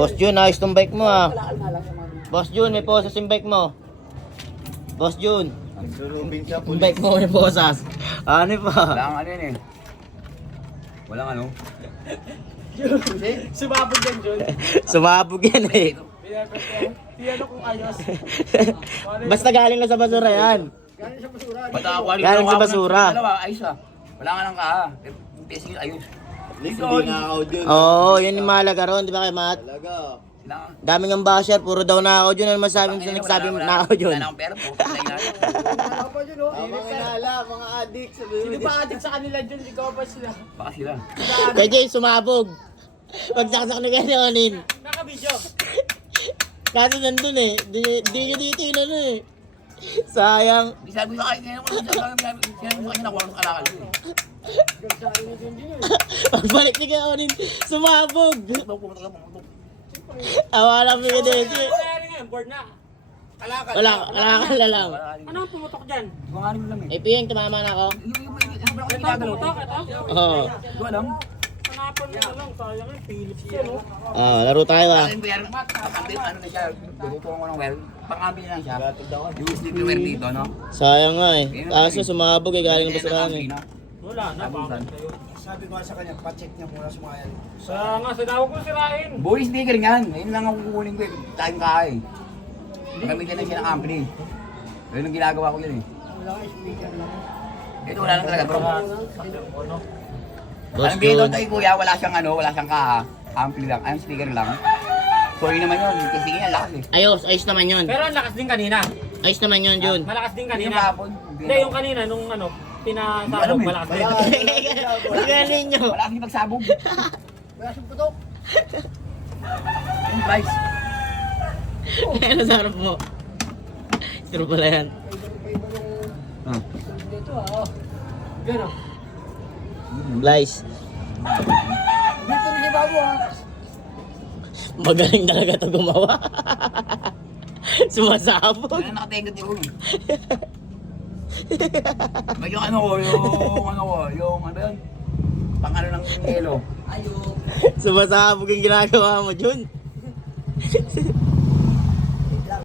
Boss Jun, ayos tong bike mo ah. Boss Jun, may posas yung bike mo. Boss Jun. Yung bike mo may posas. Ano pa? Walang ano yun eh. Walang ano. Sumabog yan, John. Sumabog yan eh. Tiyano kung ayos. Basta galing na sa basura yan. Galing sa basura. Dalawa, ayos ah. Wala nga lang ka ha. Pesing ayos. Hindi na ako dyan. Oo, yan yung mahalaga ron, di ba kay Matt? Talaga. Daming ang basher, puro daw na ako dyan. Ano masabi mo sa nagsabi na ako dyan? Wala akong pera po. Wala na. Mga inala, mga adik. Sino ba adik sa kanila, John? Ikaw ba sila? Baka sila. Kaya Jay, sumabog. Pagsaksak na kayo ni Onin. Naka-video. Kaso nandun eh. Di nyo dito yun ano eh. Sayang. Di sabi ko kayo ngayon. Sinabi ko kayo nakuha ng kalakal. Pagbalik ni kay Onin, sumabog. Pumunta ka. Awa lang mga dito. Ano nangyari ngayon? Board na. Kalakal. Wala ka lang. Ano ang pumutok dyan? Kung ano lang eh. Eh, Piyeng, tumama na ako. Ito ang pumutok, ito? Oo. Hindi ko alam. Hanapan mo na lang. Sayang yung Philips yan, no? Laro tayo ah. Ano na siya, dudutukan ko ng well. Pang-ambi lang siya. Yung stick na well dito, no? Sayang nga eh. Kaso sumabog eh, galing na basurahan eh. Wala na, bakit kayo? Sabi ko sa kanya, pacheck niya muna sa mga yan. Sa nga, sinawag ko sirain. Boy, sticker yan. Ayun lang ang kukunin ko eh. Time ka eh. Gamitin lang siya ng company. Ayun ang ginagawa ko yun eh. Ito wala lang talaga bro. Boss Alam dito Jun. tayo kuya, wala siyang ano, wala siyang kaha. Ampli lang, ayun sticker lang. So yun naman yun, kasi yan lakas eh. Ayos naman yun. Pero ang lakas din kanina. Ayos naman yun, Jun. Malakas din Yung kanina. kahapon. Hindi, yung kanina, nung ano, Hindi ko pinasabog, alam eh. malakas din. Galing nyo. Wala kasing pagsabog. Wala siyang putok. Yung price. Ano sa harap mo? Sino pala yan? Gano'n. Lies. Dito rin yung bago ah. Magaling talaga ito gumawa. Sumasabog. Wala nakatengot yung ulo. May yung ano ko, yung ano yun? Pang ano ng yelo. Sumasabog yung ginagawa mo, Jun.